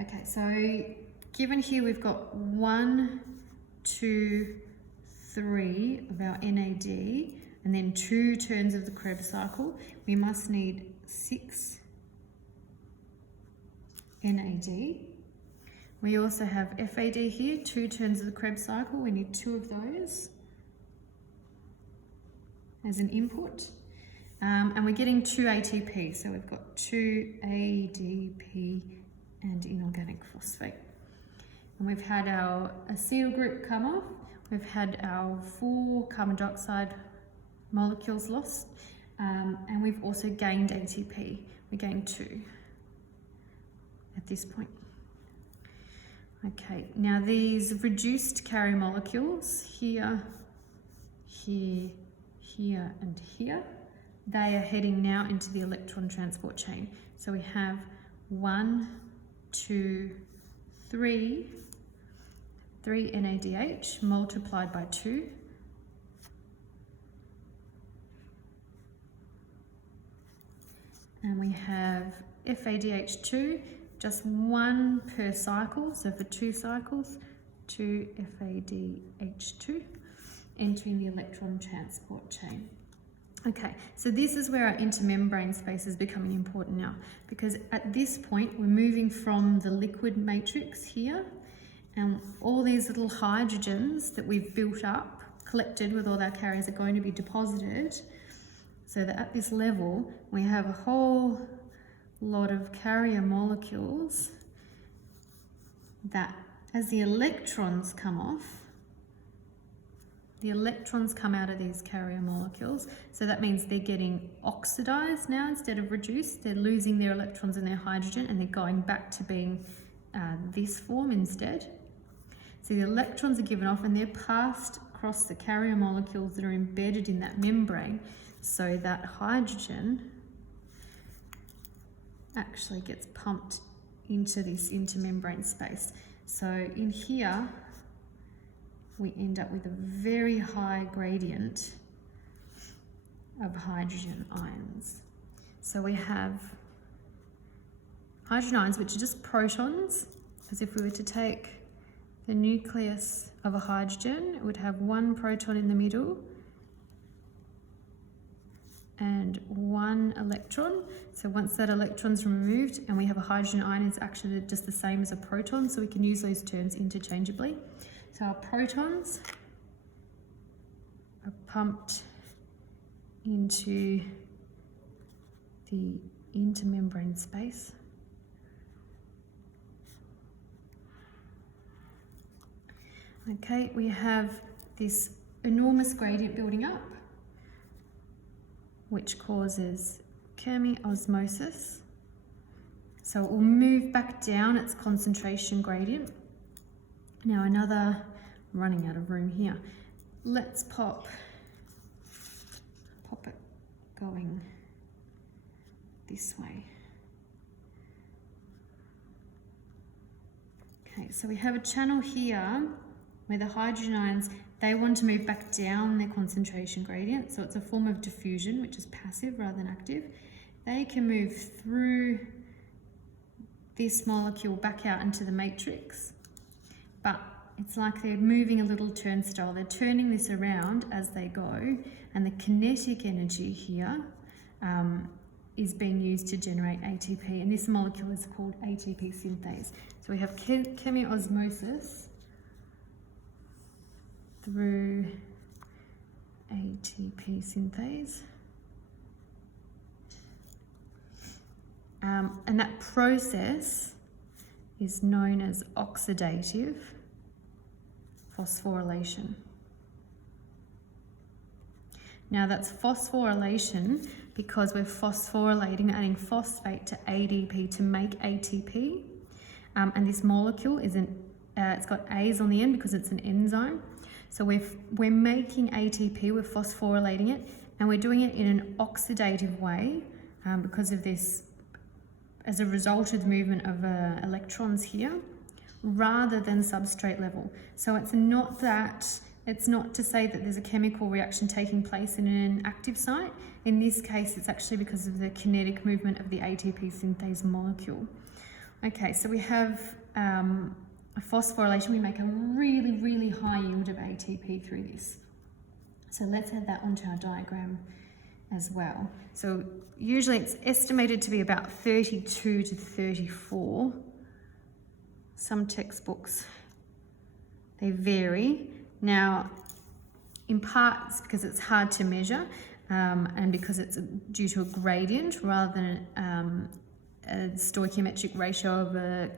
Okay, so given here we've got 1, 2, 3 of our NAD and then 2 turns of the Krebs cycle, we must need 6 NAD. We also have FAD here, 2 turns of the Krebs cycle. We need 2 of those as an input. And we're getting 2 ATP, so we've got 2 ADP and inorganic phosphate. And we've had our acetyl group come off. We've had our 4 carbon dioxide molecules lost, and we've also gained ATP. We gained 2 at this point. Okay, now these reduced carrier molecules here, here, here, and here, they are heading now into the electron transport chain. So we have 1, 2, 3 NADH multiplied by 2. And we have FADH2, just 1 per cycle, so for 2 cycles, 2 FADH2 entering the electron transport chain. Okay, so this is where our intermembrane space is becoming important now, because at this point we're moving from the liquid matrix here, and all these little hydrogens that we've built up, collected with all our carriers, are going to be deposited, so that at this level we have a whole lot of carrier molecules that, as the electrons come off, the electrons come out of these carrier molecules, so that means they're getting oxidized now instead of reduced. They're losing their electrons and their hydrogen, and they're going back to being this form instead. So the electrons are given off and they're passed across the carrier molecules that are embedded in that membrane, so that hydrogen actually gets pumped into this intermembrane space. So in here, we end up with a very high gradient of hydrogen ions. So we have hydrogen ions, which are just protons, as if we were to take the nucleus of a hydrogen, it would have 1 proton in the middle and 1 electron. So once that electron's removed and we have a hydrogen ion, it's actually just the same as a proton, so we can use those terms interchangeably. So our protons are pumped into the intermembrane space. Okay, we have this enormous gradient building up, which causes chemiosmosis. So it will move back down its concentration gradient. Now I'm running out of room here. Let's pop it going this way. Okay, so we have a channel here where the hydrogen ions, they want to move back down their concentration gradient. So it's a form of diffusion, which is passive rather than active. They can move through this molecule back out into the matrix, but it's like they're moving a little turnstile. They're turning this around as they go, and the kinetic energy here is being used to generate ATP, and this molecule is called ATP synthase. So we have chemiosmosis through ATP synthase. And that process is known as oxidative phosphorylation. Now that's phosphorylation because we're phosphorylating, adding phosphate to ADP to make ATP. And this molecule it's got A's on the end because it's an enzyme. So we're making ATP, we're phosphorylating it, and we're doing it in an oxidative way because of this, as a result of the movement of electrons here, rather than substrate level. So it's not to say that there's a chemical reaction taking place in an active site. In this case, it's actually because of the kinetic movement of the ATP synthase molecule. Okay, so we have a phosphorylation. We make a really, really high yield of ATP through this. So let's add that onto our diagram as well. So usually it's estimated to be about 32 to 34. Some textbooks, they vary. Now, in part it's because it's hard to measure and because it's due to a gradient rather than a stoichiometric ratio of a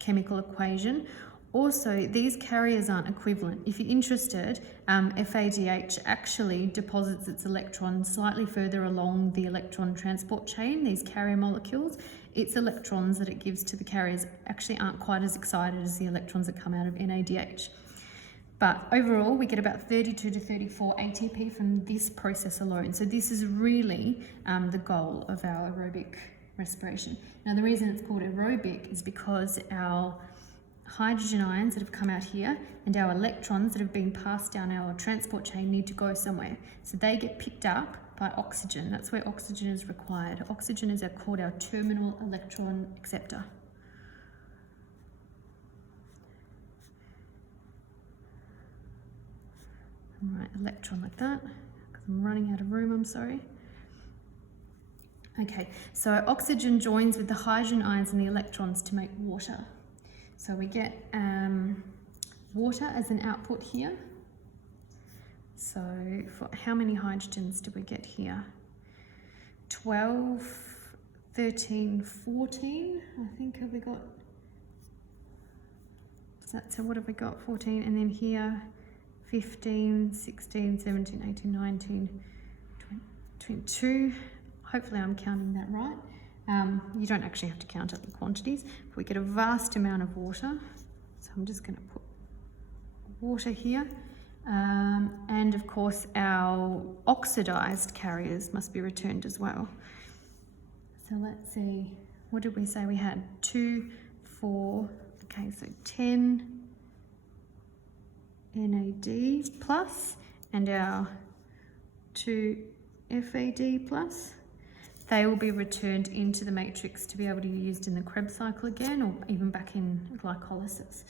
chemical equation. Also, these carriers aren't equivalent. If you're interested, FADH actually deposits its electrons slightly further along the electron transport chain, these carrier molecules. Its electrons that it gives to the carriers actually aren't quite as excited as the electrons that come out of NADH. But overall, we get about 32 to 34 ATP from this process alone. So this is really the goal of our aerobic respiration. Now, the reason it's called aerobic is because our hydrogen ions that have come out here and our electrons that have been passed down our transport chain need to go somewhere. So they get picked up by oxygen. That's where oxygen is required. Oxygen is called our terminal electron acceptor. I'll write electron like that because I'm running out of room, I'm sorry. Okay, so oxygen joins with the hydrogen ions and the electrons to make water. So we get water as an output here. So for how many hydrogens do we get here? 12, 13, 14, I think have we got, so what have we got, 14, and then here 15, 16, 17, 18, 19, 20, 22. Hopefully I'm counting that right. You don't actually have to count up the quantities, but we get a vast amount of water. So I'm just going to put water here. And of course our oxidized carriers must be returned as well. So let's see, what did we say we had? 2, 4, okay, so 10 NAD plus and our 2 FAD plus. They will be returned into the matrix to be able to be used in the Krebs cycle again, or even back in glycolysis.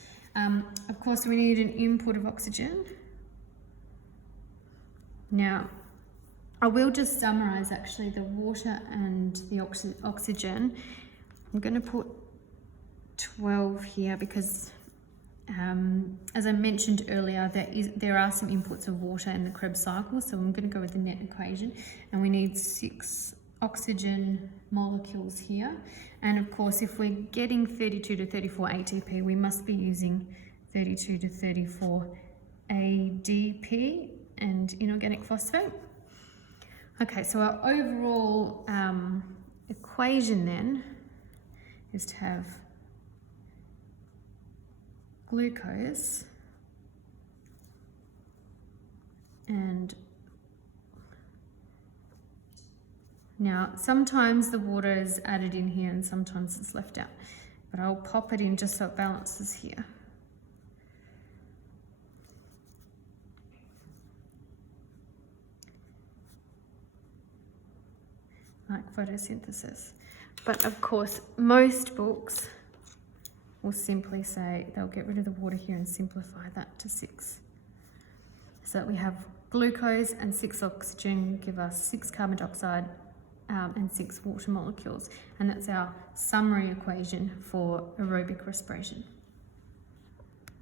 Of course, we need an input of oxygen. Now, I will just summarize actually the water and the oxygen. I'm going to put 12 here because, as I mentioned earlier, there are some inputs of water in the Krebs cycle, so I'm going to go with the net equation, and we need 6 oxygen molecules here. And of course, if we're getting 32 to 34 ATP, we must be using 32 to 34 ADP and inorganic phosphate. Okay, so our overall equation then is to have glucose and now sometimes the water is added in here and sometimes it's left out, but I'll pop it in just so it balances here. Like photosynthesis. But of course, most books will simply say they'll get rid of the water here and simplify that to 6. So that we have glucose and 6 oxygen give us 6 carbon dioxide and 6 water molecules. And that's our summary equation for aerobic respiration.